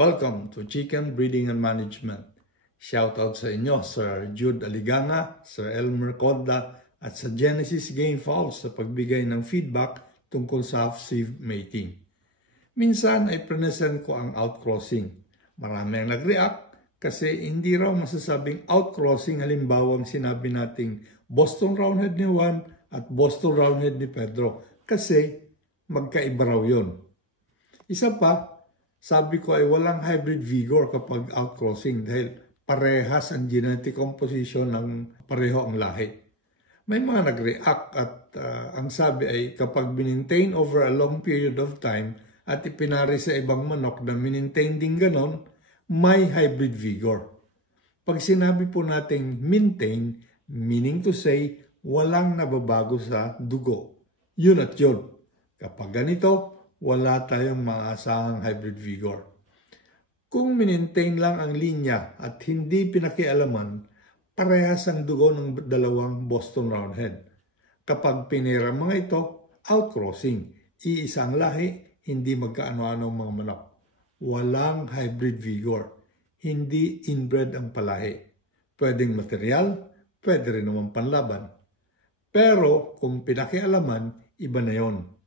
Welcome to Chicken Breeding and Management. Shoutout sa inyo, Sir Jude Aligana, Sir Elmer Conda, at sa Genesis Game Fowls sa pagbigay ng feedback tungkol sa half-sieve mating. Minsan ay present ko ang outcrossing. Marami ang nag-react kasi hindi raw masasabing outcrossing halimbawang sinabi nating Boston Roundhead ni Juan at Boston Roundhead ni Pedro kasi magkaiba raw yun. Isa pa, sabi ko ay walang hybrid vigor kapag outcrossing dahil parehas ang genetic composition ng pareho ang lahi. May mga nag-react at ang sabi ay kapag binintain over a long period of time at ipinari sa ibang manok na minintain din ganon, may hybrid vigor. Pag sinabi po nating maintain, meaning to say walang nababago sa dugo. Yun at yun. Kapag ganito, wala tayong maasahang hybrid vigor. Kung minintain lang ang linya at hindi pinakialaman, parehas ang dugo ng dalawang Boston Roundhead. Kapag pinira mga ito, outcrossing, iisang lahi, hindi magkaano-anong mga manok. Walang hybrid vigor, hindi inbred ang palahi. Pwedeng material, pwede rin naman panlaban. Pero kung pinakialaman, iba na yon.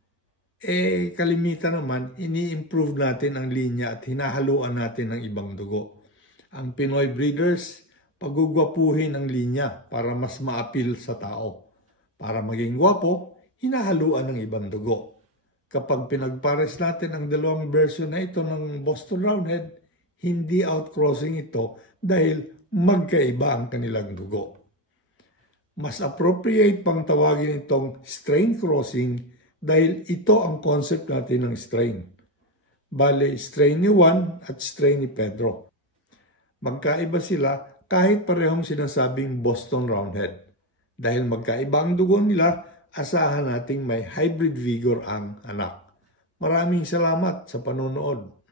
Kalimitan naman, ini-improve natin ang linya at hinahaluan natin ng ibang dugo. Ang Pinoy breeders, pagugwapuhin ang linya para mas ma-appeal sa tao. Para maging gwapo, hinahaluan ng ibang dugo. Kapag pinagpares natin ang dalawang version na ito ng Boston Roundhead, hindi outcrossing ito dahil magkaiba ang kanilang dugo. Mas appropriate pang tawagin itong strain crossing dahil ito ang concept natin ng strain. Bale, strain ni Juan at strain ni Pedro. Magkaiba sila kahit parehong sinasabing Boston Roundhead. Dahil magkaiba ang dugo nila, asahan nating may hybrid vigor ang anak. Maraming salamat sa panonood.